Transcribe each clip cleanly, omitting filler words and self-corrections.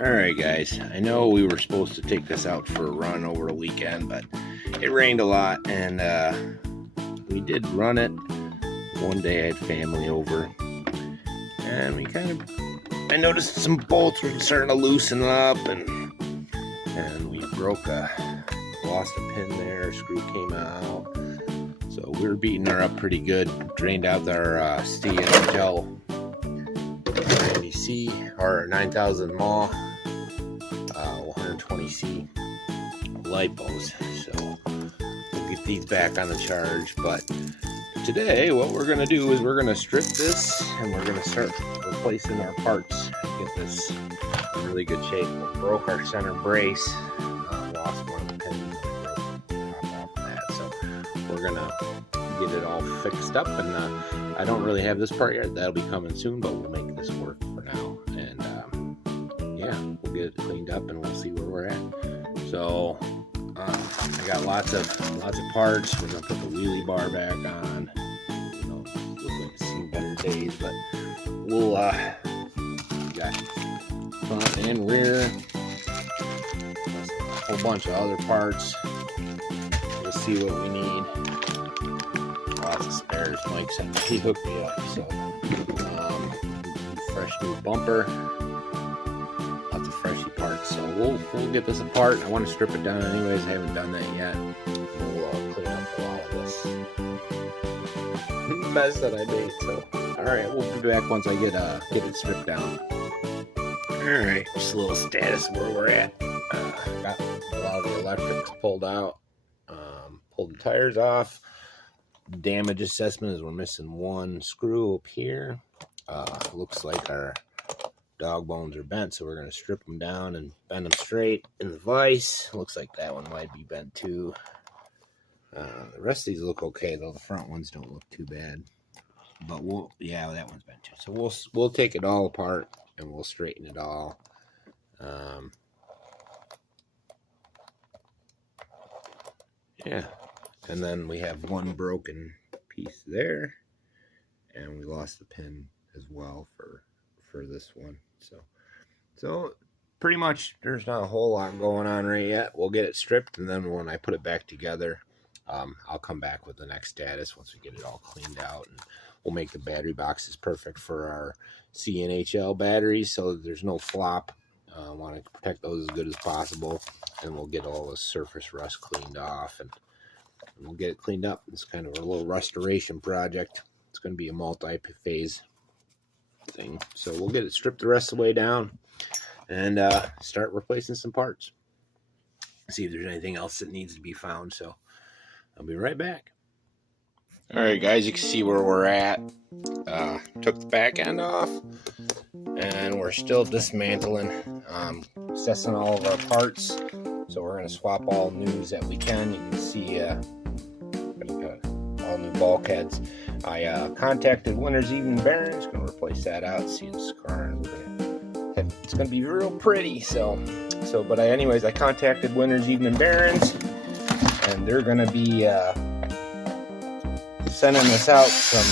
Alright guys, I know we were supposed to take this out for a run over the weekend, but it rained a lot and we did run it. One day I had family over and I noticed some bolts were starting to loosen up and we lost a pin there, a screw came out. So we were beating her up pretty good, drained out our CNHL 90C or 9000 mAh 120C lipos. So we'll get these back on the charge. But today what we're going to do is we're going to strip this and we're going to start replacing our parts, get this in really good shape. We broke our center brace, lost one of the pins off of that, so we're going to get it all fixed up. And I don't really have this part yet, that'll be coming soon, but we'll make this work for now. And yeah, we'll get it cleaned up and we'll see where we're at. So I got lots of parts. We're gonna put the wheelie bar back on. You know, look like it's seen better days, but we'll got front and rear, a whole bunch of other parts. We'll see what we need. Lots of spares. Mike said he hooked me up, so fresh new bumper, lots of freshy parts. So we'll get this apart. I want to strip it down anyways. I haven't done that yet. We'll clean up a lot of this mess that I made. So all right, we'll be back once I get it stripped down. All right, just a little status where we're at. Got a lot of the electrics pulled out. Pulled the tires off. Damage assessment is we're missing one screw up here. Looks like our dog bones are bent, so we're going to strip them down and bend them straight in the vise. Looks like that one might be bent too. The rest of these look okay though. The front ones don't look too bad, but yeah, that one's bent too. So we'll take it all apart and we'll straighten it all. Yeah. And then we have one broken piece there, and we lost the pin as well for this one. So pretty much there's not a whole lot going on right yet. We'll get it stripped, and then when I put it back together, I'll come back with the next status once we get it all cleaned out, and we'll make the battery boxes perfect for our CNHL batteries so that there's no flop. I want to protect those as good as possible, and we'll get all the surface rust cleaned off, and we'll get it cleaned up. It's kind of a little restoration project. It's going to be a multi-phase thing. So we'll get it stripped the rest of the way down and start replacing some parts. See if there's anything else that needs to be found. So I'll be right back. All right, guys, you can see where we're at. Took the back end off, and we're still dismantling, assessing all of our parts. So we're going to swap all news that we can. You can see all new bulkheads. I contacted Winter's Evening Bearings. Going to replace that out. See the scar. It's going to be real pretty. But anyways, I contacted Winter's Evening Bearings, and they're going to be sending us out some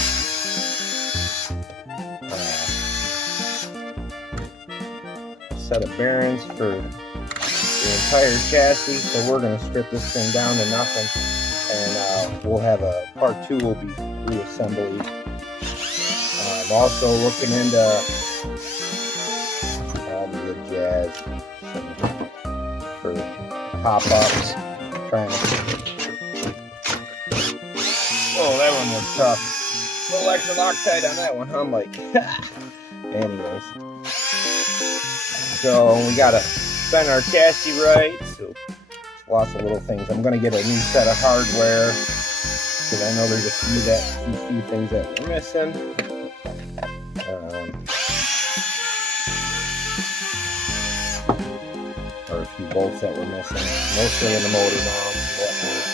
set of bearings for the entire chassis. So we're going to strip this thing down to nothing, and we'll have a part 2 will be reassembly. I'm also looking into all the good jazz for pop-ups. Trying to. Oh, that one was tough. A little extra Loctite on that one, huh, Mike? Anyways. So we gotta bend our chassis right. So lots of little things. I'm gonna get a new set of hardware because I know there's a few things that we're missing. Or a few bolts that we're missing, mostly in the motor mounts and whatnot.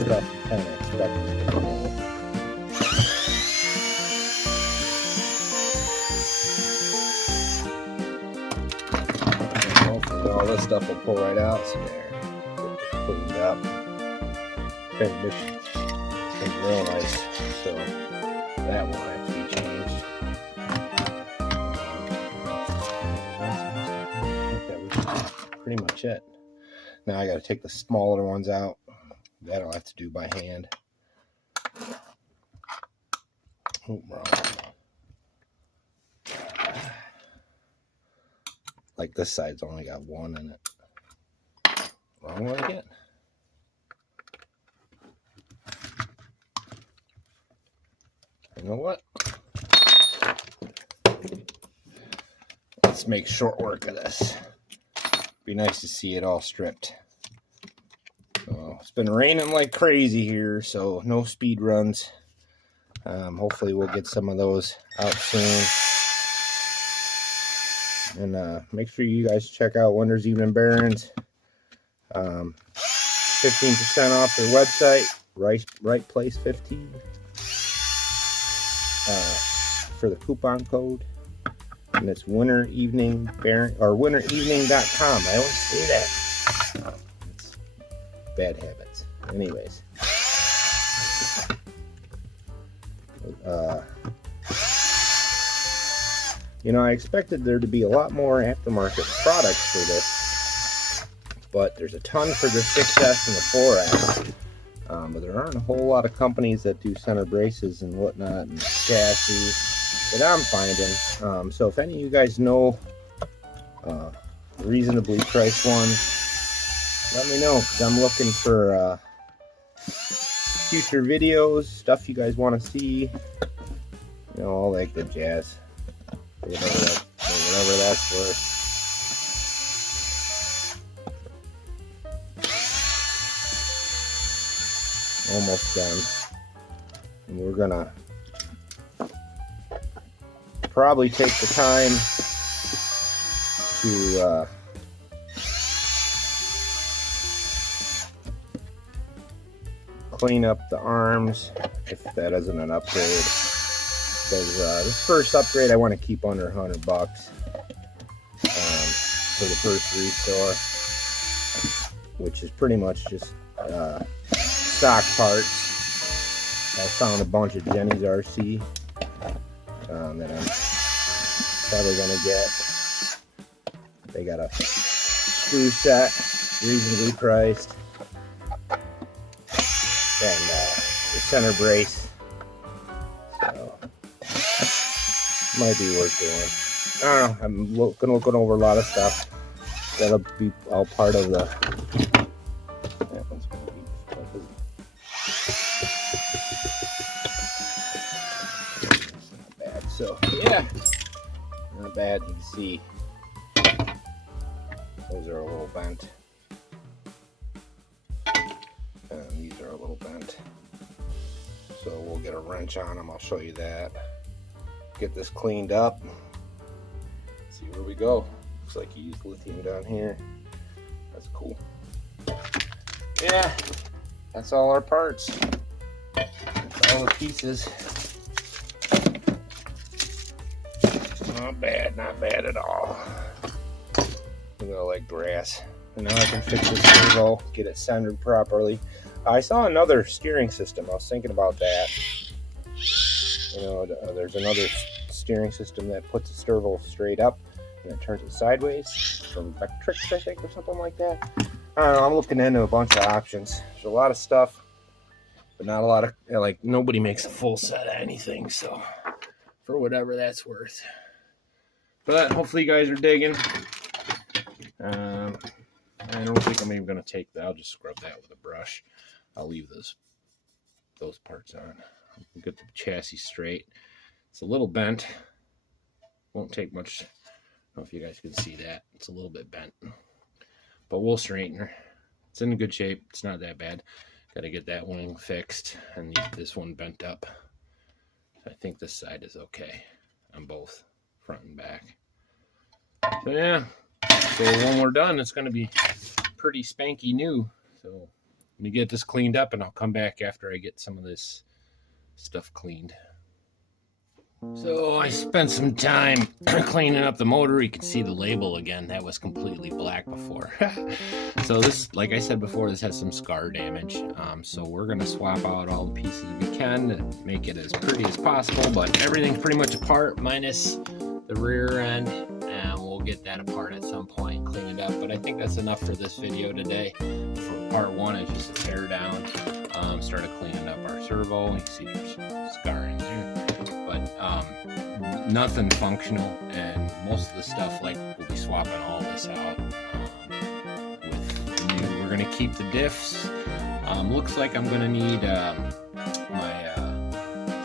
Stuff you kind of expect to come in. All this stuff will pull right out. So there, get this cleaned up. Transmission is real nice, so that will have to be changed. pretty much it. Now I got to take the smaller ones out. That I'll have to do by hand. Oh, wrong. Like this side's only got one in it. Wrong one again. You know what? Let's make short work of this. Be nice to see it all stripped. It's been raining like crazy here, so no speed runs. Hopefully we'll get some of those out soon. And make sure you guys check out Winter's Evening Barons. 15% off their website, REIT Place 15. For the coupon code. And it's Winter Evening Baron or winterevening.com. I always say that. It's bad habits. Anyways. You know, I expected there to be a lot more aftermarket products for this, but there's a ton for the 6S and the 4S. But there aren't a whole lot of companies that do center braces and whatnot and chassis that I'm finding. So if any of you guys know reasonably priced ones, let me know, because I'm looking for future videos, stuff you guys want to see, you know, all that good jazz. Whatever that's worth. Almost done. And we're gonna probably take the time to clean up the arms, if that isn't an upgrade. Because this first upgrade I want to keep under $100 for the first restore, which is pretty much just stock parts. I found a bunch of Jenny's RC that I'm probably going to get. They got a screw set, reasonably priced, and the center brace. So might be worth doing. I don't know. I'm looking over a lot of stuff. That'll be all part of the. That one's gonna be fuzzy. It's not bad. So yeah, not bad. You can see those are a little bent, and these are a little bent. So we'll get a wrench on them. I'll show you that. Get this cleaned up. See where we go. Looks like you used lithium down here. That's cool. Yeah, that's all our parts. That's all the pieces. Not bad, not bad at all. Look at like grass. And now I can fix this servo, get it centered properly. I saw another steering system. I was thinking about that. You know, there's another steering system that puts the servo straight up and it turns it sideways from Vectrix, I think, or something like that. I don't know. I'm looking into a bunch of options. There's a lot of stuff, but not a lot of, like, nobody makes a full set of anything, so for whatever that's worth. But hopefully you guys are digging. I don't think I'm even going to take that. I'll just scrub that with a brush. I'll leave those parts on. Get the chassis straight. It's a little bent. Won't take much. I don't know if you guys can see that. It's a little bit bent. But we'll straighten her. It's in good shape. It's not that bad. Got to get that wing fixed and this one bent up. I think this side is okay on both front and back. So yeah. So when we're done, it's going to be pretty spanky new. So let me get this cleaned up and I'll come back after I get some of this stuff cleaned. So I spent some time cleaning up the motor. You can see the label again. That was completely black before. So this, like I said before, this has some scar damage. So we're going to swap out all the pieces we can to make it as pretty as possible. But everything's pretty much apart minus the rear end. And we'll get that apart at some point, clean clean it up. But I think that's enough for this video today. For part 1, it's just a tear down. Started cleaning up our servo. You can see there's scarring there, but nothing functional. And most of the stuff, like, we'll be swapping all this out with the new. We're gonna keep the diffs. Looks like I'm gonna need my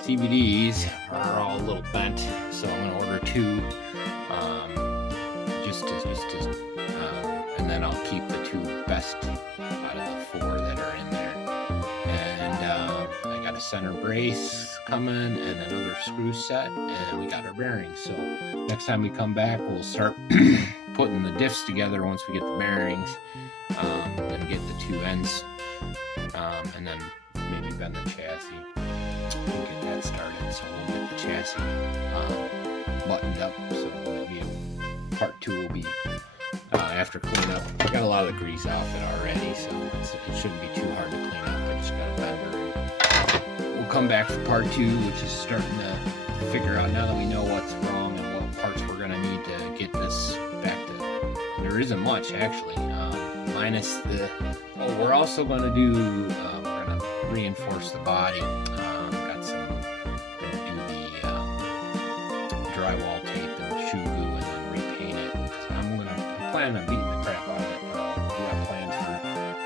CVDs are all a little bent, so I'm gonna order 2, and then I'll keep the 2 best out of the 4 that are in there. And I got a center brace coming and another screw set, and we got our bearings. So next time we come back, we'll start putting the diffs together once we get the bearings, and get the 2 ends, and then maybe bend the chassis. We'll get that started, so we'll get the chassis buttoned up. So maybe part 2 will be after cleanup. I got a lot of the grease off it already, so it shouldn't be too hard to clean up. I just got a bender. We'll come back for part 2, which is starting to figure out, now that we know what's wrong and what parts we're gonna need to get this back to. There isn't much actually, minus the. Oh, we're also gonna do. We're gonna reinforce the body. Drywall tape and shoe glue and then repaint it. I'm planning on beating the crap out of it. We got plans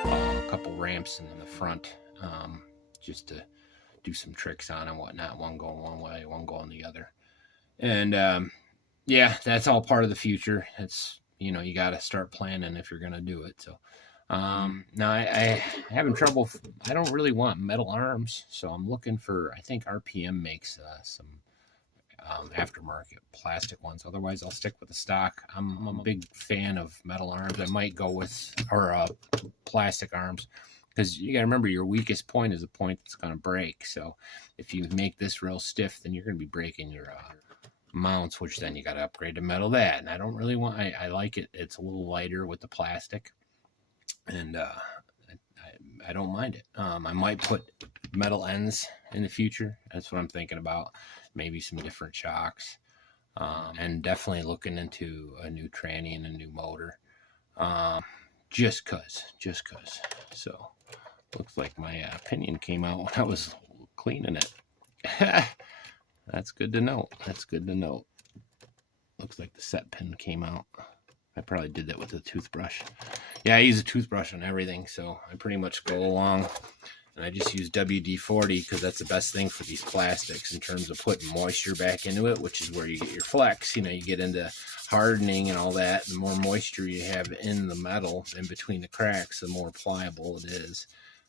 for a couple ramps in the front, just to do some tricks on and whatnot. One going one way, one going the other. And yeah, that's all part of the future. It's, you know, you got to start planning if you're gonna do it. So now I having trouble. I don't really want metal arms, so I'm looking for. I think RPM makes some aftermarket plastic ones. Otherwise, I'll stick with the stock. I'm a big fan of metal arms. I might go with plastic arms, because you got to remember, your weakest point is the point that's going to break. So if you make this real stiff, then you're going to be breaking your mounts, which then you got to upgrade to metal that. And I don't really want. I like it. It's a little lighter with the plastic, and I don't mind it. I might put metal ends in the future. That's what I'm thinking about. Maybe some different shocks, and definitely looking into a new tranny and a new motor, just cause. So looks like my opinion came out when I was cleaning it. That's good to know. Looks like the set pin came out. I probably did that with a toothbrush. Yeah, I use a toothbrush on everything, so I pretty much go along. And I just use WD-40 because that's the best thing for these plastics in terms of putting moisture back into it, which is where you get your flex. You know, you get into hardening and all that. The more moisture you have in the metal, in between the cracks, the more pliable it is,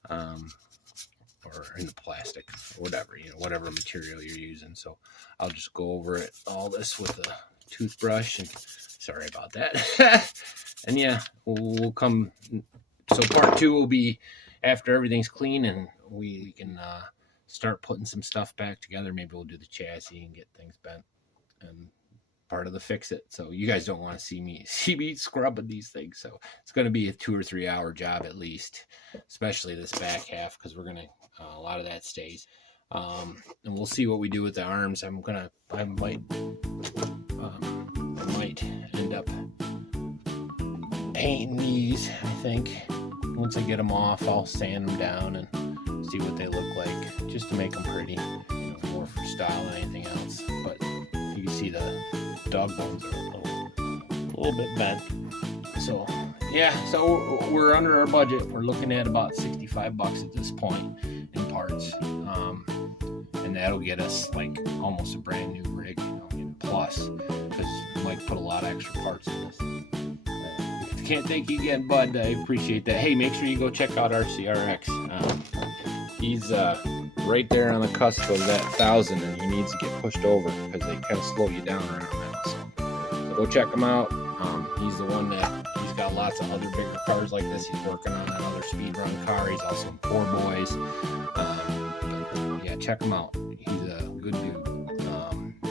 or in the plastic, or whatever, you know, whatever material you're using. So I'll just go over it, all this with a toothbrush. And sorry about that. And yeah, we'll come. So part 2 will be after everything's clean and we can start putting some stuff back together. Maybe we'll do the chassis and get things bent and part of the fix it. So you guys don't want to see me scrubbing these things. So it's going to be a 2 or 3 hour job at least, especially this back half, because we're going to a lot of that stays. And we'll see what we do with the arms. I might end up painting these. I think once I get them off, I'll sand them down and see what they look like, just to make them pretty, you know, more for style than anything else. But you can see the dog bones are a little bit bent. So yeah, so we're under our budget. We're looking at about $65 at this point in parts, and that'll get us like almost a brand new rig, you know, plus, because we might put a lot of extra parts in this. Can't thank you again, bud. I appreciate that. Hey, make sure you go check out RCRX. He's right there on the cusp of that 1,000, and he needs to get pushed over because they kind of slow you down around that. So go check him out. He's the one that he's got lots of other bigger cars like this. He's working on another speed run car. He's also in 4 boys. Yeah, check him out. He's a good dude.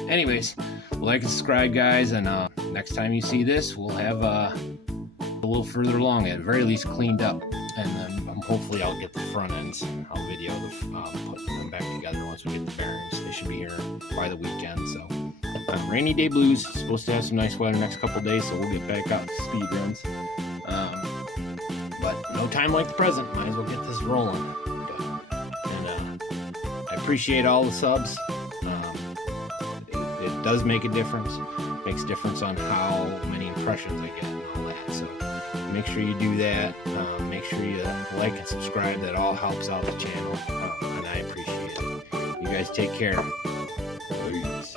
Anyways, like and subscribe, guys, and next time you see this, we'll have a little further along, at the very least cleaned up. and then hopefully I'll get the front ends. I'll video put them back together once we get the bearings. They should be here by the weekend. So rainy day blues. Supposed to have some nice weather next couple days, so we'll get back out to speed runs. But no time like the present. Might as well get this rolling. I appreciate all the subs. It does make a difference. It makes a difference on how many impressions I get and all that. So make sure you do that. Make sure you like and subscribe. That all helps out the channel, and I appreciate it. You guys take care. Peace.